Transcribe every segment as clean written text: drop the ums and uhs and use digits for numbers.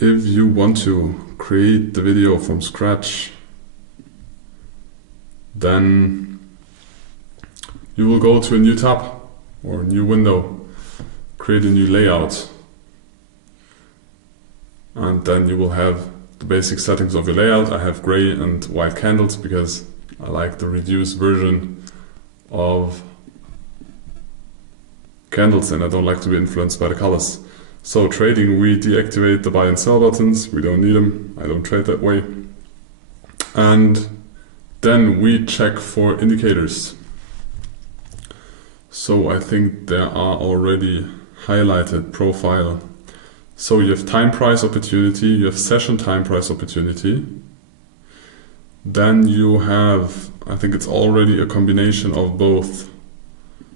if you want to create the video from scratch, then you will go to a new tab or a new window, create a new layout, and then you will have the basic settings of your layout. I have gray and white candles because I like the reduced version of candles and I don't like to be influenced by the colors. So trading, we deactivate the buy and sell buttons. We don't need them. I don't trade that way. And then we check for indicators. So I think there are already highlighted profile. So you have time price opportunity, you have session time price opportunity. Then you have, I think it's already a combination of both.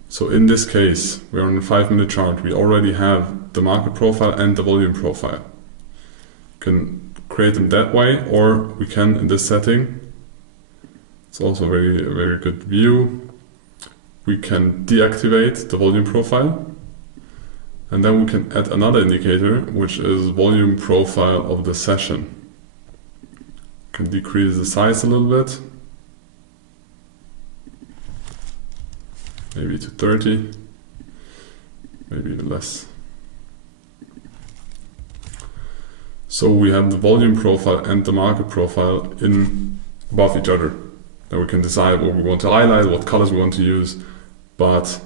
So in this case, we're on a 5-minute chart. We already have the market profile and the volume profile. You can create them that way, or we can, in this setting, it's also a very good view. We can deactivate the volume profile. And then we can add another indicator, which is volume profile of the session. Can decrease the size a little bit, maybe to 30, maybe even less. So we have the volume profile and the market profile in above each other. Then we can decide what we want to highlight, what colors we want to use, but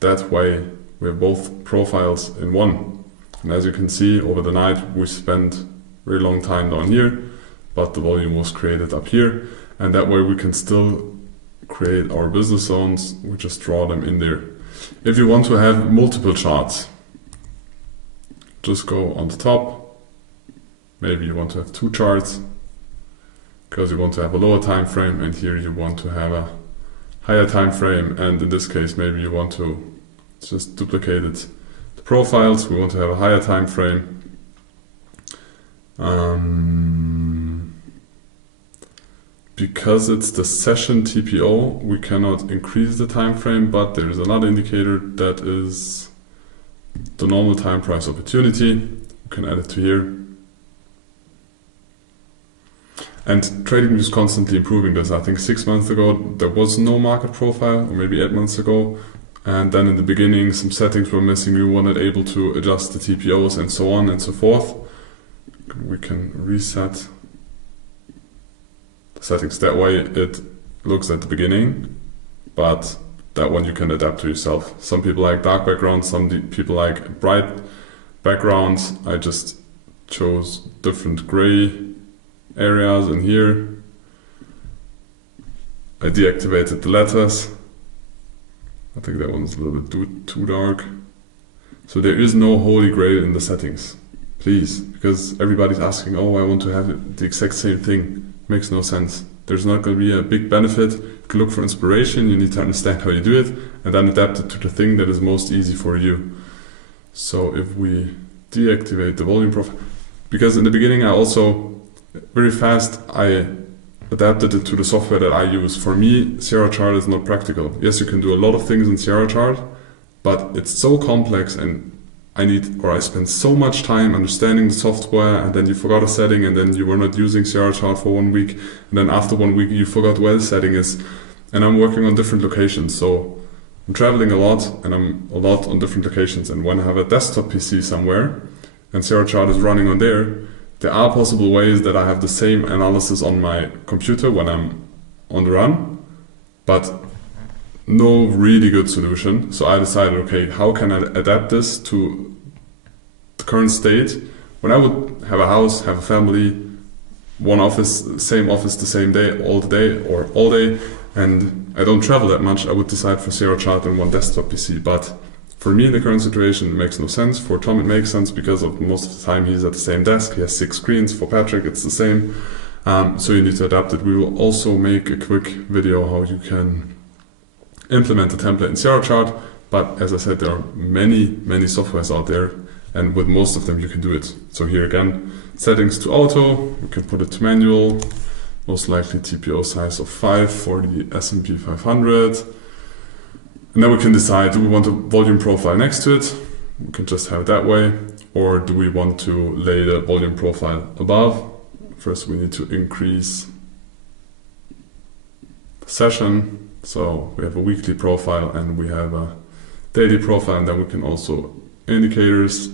that way we have both profiles in one. And as you can see, over the night we spent a very long time down here, but the volume was created up here. And that way we can still create our business zones. We just draw them in there. If you want to have multiple charts, just go on the top. Maybe you want to have 2 charts because you want to have a lower time frame, and here you want to have a higher time frame. And in this case, maybe you want to just duplicate it. The profiles, we want to have a higher time frame. Because it's the session TPO, we cannot increase the time frame, but there is another indicator that is the normal time price opportunity. We can add it to here. And Tradingview is constantly improving this. I think 6 months ago there was no market profile, or maybe 8 months ago. And then in the beginning some settings were missing. We were not able to adjust the TPOs and so on and so forth. We can reset the settings. That way it looks at the beginning, but that one you can adapt to yourself. Some people like dark backgrounds, some people like bright backgrounds. I just chose different gray areas in here. I deactivated the letters. I think that one's a little bit too dark. So there is no holy grail in the settings, please, because everybody's asking, oh, I want to have the exact same thing. Makes no sense. There's not going to be a big benefit. You can look for inspiration, you need to understand how you do it, and then adapt it to the thing that is most easy for you. So if we deactivate the volume profile, because in the beginning I also, very fast, I adapted it to the software that I use. For me, Sierra Chart is not practical. Yes, you can do a lot of things in Sierra Chart, but it's so complex, and I spent so much time understanding the software, and then you forgot a setting, and then you were not using Sierra Chart for 1 week, and then after 1 week you forgot where the setting is. And I'm working on different locations, so I'm traveling a lot, and I'm a lot on different locations. And when I have a desktop PC somewhere, and Sierra Chart is running on there are possible ways that I have the same analysis on my computer when I'm on the run, but no really good solution. So I decided, okay, how can I adapt this to the current state? When I would have a house, have a family, one office, same office the same day, all day, and I don't travel that much, I would decide for Sierra Chart and one desktop PC. But for me in the current situation it makes no sense. For Tom it makes sense because of most of the time he's at the same desk, he has 6 screens. For Patrick it's the same. So you need to adapt it. We will also make a quick video how you can implement a template in Sierra Chart, but as I said, there are many softwares out there, and with most of them you can do it. So here again, settings to auto, we can put it to manual, most likely TPO size of 5 for the S&P 500. And then we can decide, do we want a volume profile next to it? We can just have it that way. or do we want to lay the volume profile above? First we need to increase the session. So we have a weekly profile and we have a daily profile, and then we can also indicators,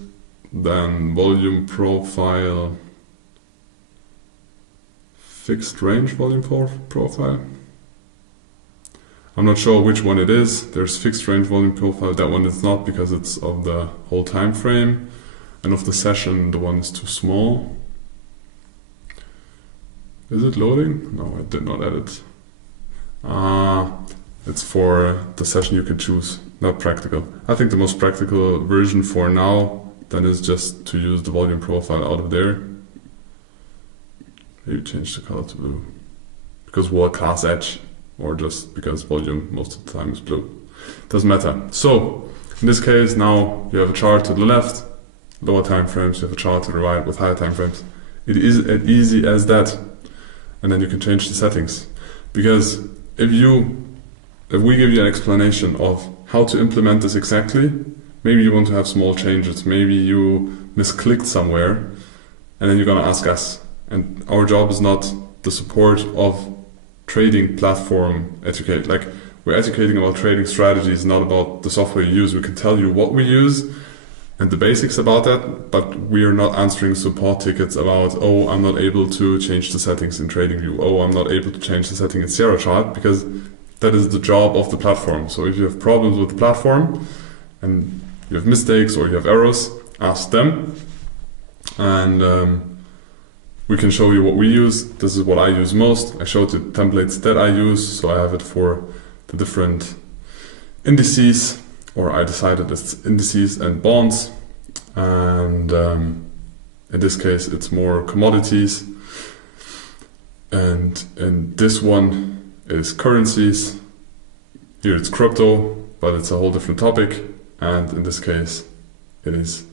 then volume profile, fixed range volume profile. I'm not sure which one it is. There's fixed range volume profile. That one is not, because it's of the whole time frame, and of the session the one is too small. Is it loading? No, I did not add it. It's for the session you can choose, not practical. I think the most practical version for now then is just to use the volume profile out of there. Maybe change the color to blue, because world class edge, or just because volume most of the time is blue. Doesn't matter. So in this case, now you have a chart to the left, lower time frames, you have a chart to the right with higher time frames. It is as easy as that. And then you can change the settings. Because if we give you an explanation of how to implement this exactly, maybe you want to have small changes, maybe you misclicked somewhere, and then you're gonna ask us. And our job is not the support of trading platform educate. Like, we're educating about trading strategies, not about the software you use. We can tell you what we use and the basics about that, but we are not answering support tickets about, oh, I'm not able to change the settings in Tradingview. Oh, I'm not able to change the setting in Sierra Chart, because that is the job of the platform. So if you have problems with the platform and you have mistakes or you have errors, ask them. And we can show you what we use. This is what I use most. I showed you templates that I use, so I have it for the different indices, or I decided it's indices and bonds, and in this case it's more commodities, and in this one is currencies. Here it's crypto, but it's a whole different topic, and in this case it is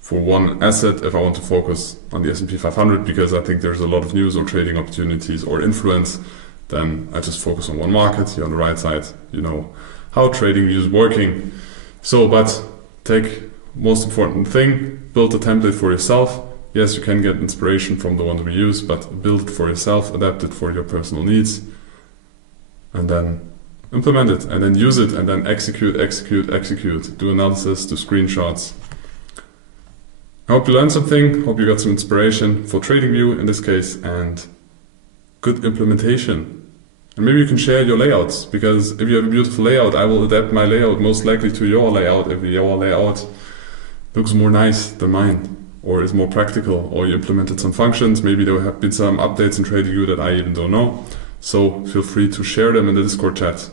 for one asset if I want to focus on the S&P 500 because I think there's a lot of news or trading opportunities or influence, then I just focus on one market. Here on the right side, you know how Tradingview is working. So, but take most important thing, build a template for yourself. Yes, you can get inspiration from the one we use, but build it for yourself, adapt it for your personal needs, and then implement it, and then use it, and then execute, do analysis, do screenshots. I hope you learned something, hope you got some inspiration for Tradingview in this case, and good implementation. And maybe you can share your layouts, because if you have a beautiful layout, I will adapt my layout most likely to your layout if your layout looks more nice than mine, or is more practical, or you implemented some functions. Maybe there have been some updates in Tradingview that I even don't know. So feel free to share them in the Discord chat.